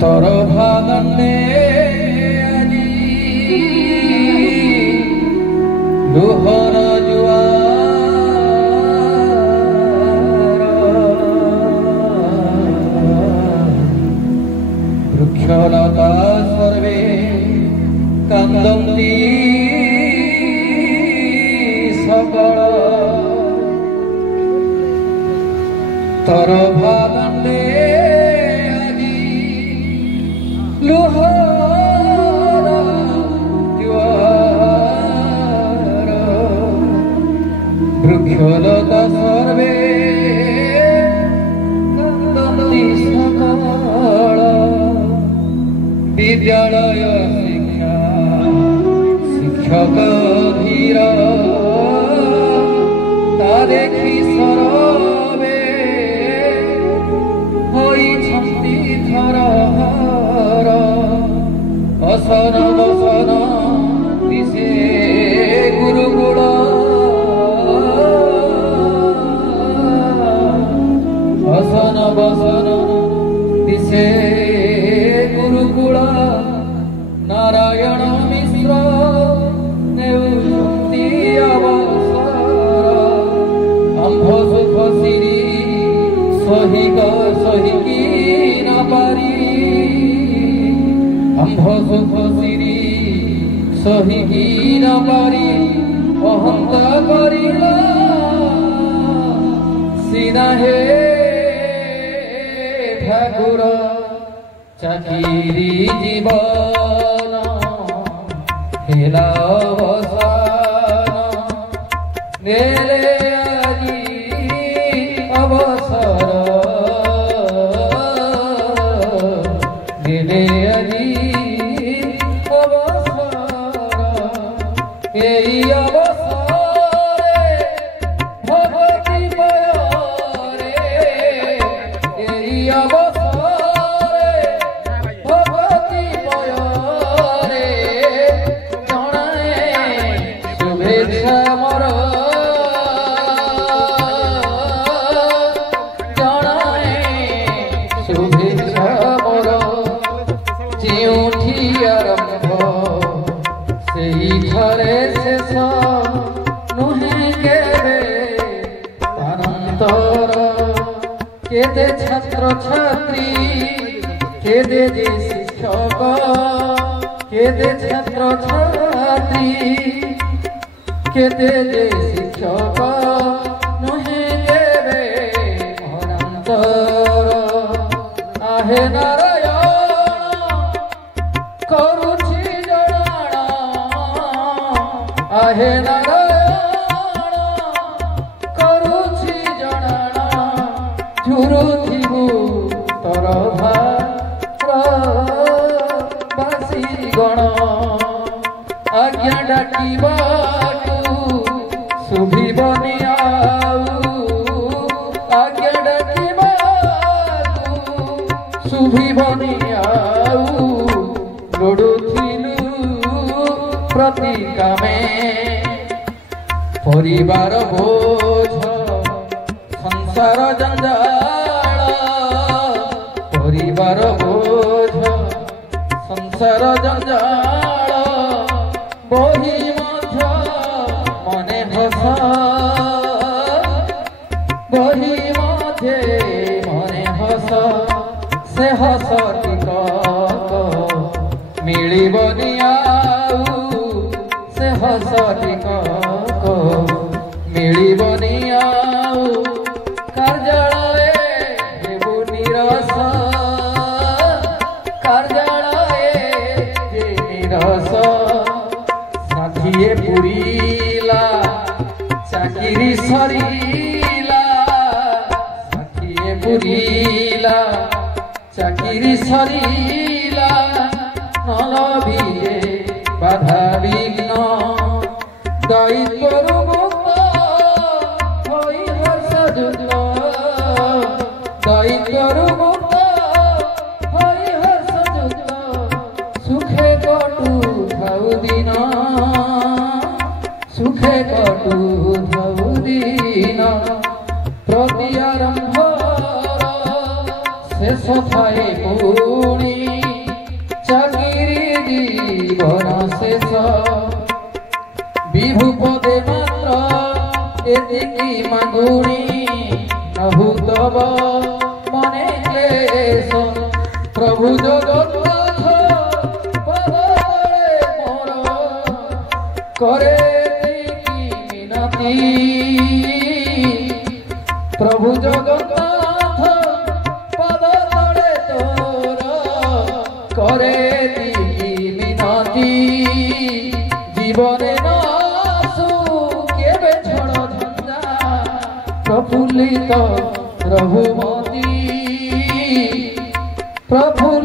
ତୋର ଭାଦଣ୍ଡେ ଆଜି ଲୁହର ଜୁଆର ବୃକ୍ଷଲତା ସର୍ବେ କାନ୍ଦନ୍ତି ସକଳ ତୋର ଭାଦଣ୍ଡେ ଲୁହର ଜୁଆର ବୃକ୍ଷଲତା ସର୍ବେ କାନ୍ଦନ୍ତି ସକଳ ବିଦ୍ୟାଳୟ ଶିକ୍ଷା ଶିକ୍ଷକ ଧୀର ତା ଦେଖି ସରବେ ହୋଇଛନ୍ତି ଥରହର ଅସନ ବସନ ଦିଶେ ଗୁରୁକୁଳ ଅସନ ବସନ ଦିଶେ ଗୁରୁକୁଳ ନାରାୟଣ ମିଶ୍ର ନେଉଛନ୍ତି ଅବସର ଆମ୍ଭ ସୁଖ ସିରି ସହିକି ନ ପାରି ଆମ୍ଭ ସୁଖ ସିରି ସହିକି ନ ପାରି ଅହନ୍ତ କରିଲ ସିନା ହେ ଠାକୁର ଚାକିରି ଜୀବନ ହେଲା ଅବସାନ ନେଲେ ଆଜି ଅବସର ନେଲେ ଆଜି ଅବସର ଏହି ଅବସରେ ଭଗବତୀ ମୟରେ ଏହି ଅବସରେ ଭଗବତୀ ମୟରେ ଜଣାଏ ଶୁଭେଚ୍ଛା ମୋର ଜଣାଏ ଶୁଭେଚ୍ଛା ମୋର ଯେଉଁଠି ଆରମ୍ଭ ସେଇଠାରେ ଶେଷ ନୁହେଁ କେବେ ସ୍ଥାନାନ୍ତର କେତେ ଛାତ୍ର ଛାତ୍ରୀ କେତେ ଯେ ଶିକ୍ଷକ କେତେ ଛାତ୍ର ଛାତ୍ରୀ କେତେ ଯେ ଶିକ୍ଷକ ନୁହେଁ କେବେ ମରଣାନ୍ତର ଆହେ ନାରାୟଣ କରୁଛି ଜଣାଣ ଆହେ ନାରାୟଣ କରୁଛି ଜଣାଣ ଝୁରୁଥିବୁ ତୋର ଭାର ବାସି ଗଣ ଆଜ୍ଞା ଡାକିବାକୁ ଶୁଭିବନି ଆଉ ଆଜ୍ଞା ଡାକିବାକୁ ଶୁଭିବନି ଆଉ ଲୋଡୁଥିଲୁ ପ୍ରତି କାମେ ପରିବାର ବୋଝ ସଂସାର ଜଞ୍ଜାଳ ପରିବାର ବୋଝ ସଂସାର ଜଞ୍ଜାଳ ବହି ମଧ୍ୟ ମନେ ହସ ବହି ମଧ୍ୟେ ମନେ ହସ ସେ ହସ ଟିକକ ମିଳିବନି ଆଉ ସେ ହସ ଟିକକ ମିଳିବନି ଆଉ କାର୍ଯ୍ୟାଳয়ে ହେବୁ ନିରସ କାର୍ଯ୍ୟାଳয়ে ଯେ ନିରସ ଷାଠିଏ ପୁରିଲା ଚାକିରି ସରିଲା ଷାଠିଏ ପୁରିଲା ଚାକିରି ସରିଲା ନଲଭିଏ ବାଧା ବିଘ୍ନ ଦାୟିତ୍ୱରୁ ମୁକ୍ତ ହୋଇ ହର୍ଷଯୁକ୍ତ ଦାୟିତ୍ୱରୁ ମୁକ୍ତ ହୋଇ ହର୍ଷଯୁକ୍ତ ସୁଖେ କଟୁଥାଉ ଦିନ ସୁଖେ କଟୁଥାଉ ଦିନ ପ୍ରତି ଆରମ୍ଭ शेष थाए पुणी चाकिरी जीवन शेष विभु पदे मात्र एतिकी मागुणी नहु तब मने क्लेश प्रभु जगन्नाथ पदतले मोर करे मिनती प्रभु जगन्नाथ पदतले तोर करे मिनती जीवने नासु केबे छड़ धंजा प्रफुल्लित रघुमती प्रफुल्ल